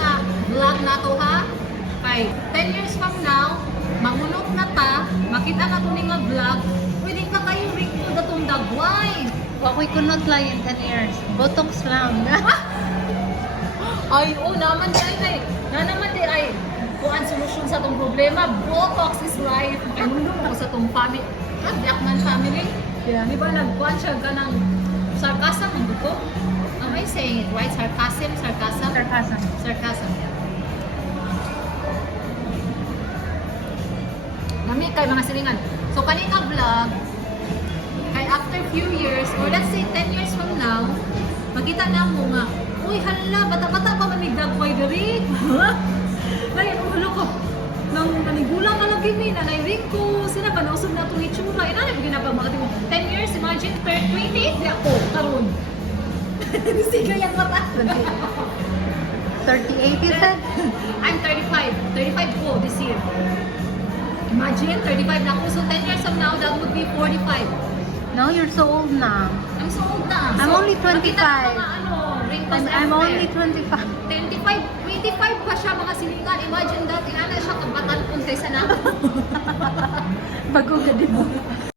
nga vlog na to ha. Kay 10 years from now, mangunok na ta, makita na to ni nga vlog, pwede ka kayo ring datong dagway. Ako'y kunot lang in 10 years. Botox lang. Ay, oh, naman di ay, na naman di ay, kuan solusyon sa tong problema, Botox is life. Ay, mundo mo sa tong family, Jackman family. Yeah. Di ba nagkuan siya ka ng sarcasm ang buko? Am I saying it right? Sarcasm? Sarcasm? Sarcasm. Sarcasm, yeah. Nami kay mga silingan. So, kanina vlog, kay after few years, or let's say 10 years from now, makita na mo nga, uy, hala, bata-bata pa mamigdagway dari. Ay, ano ko? Nang nanigulang ka lagi ni, nanay ko, sila pa nausog na itong itsura. Inanay mo ginapag mga tingin, 10 years, imagine, 20, di ako, karoon. Sige yung mata. 38 you said? I'm 35. 35 ko this year. Imagine, 35 na ako. So 10 years from now, that would be 45. No, you're so old now. I'm so old na. I'm So, only 25. makita ko mga ano, wrinkles I'm after. only 25. 25 pa siya mga silingan. Imagine that, inana siya kabatan kung kaysa na. Bago ka din mo.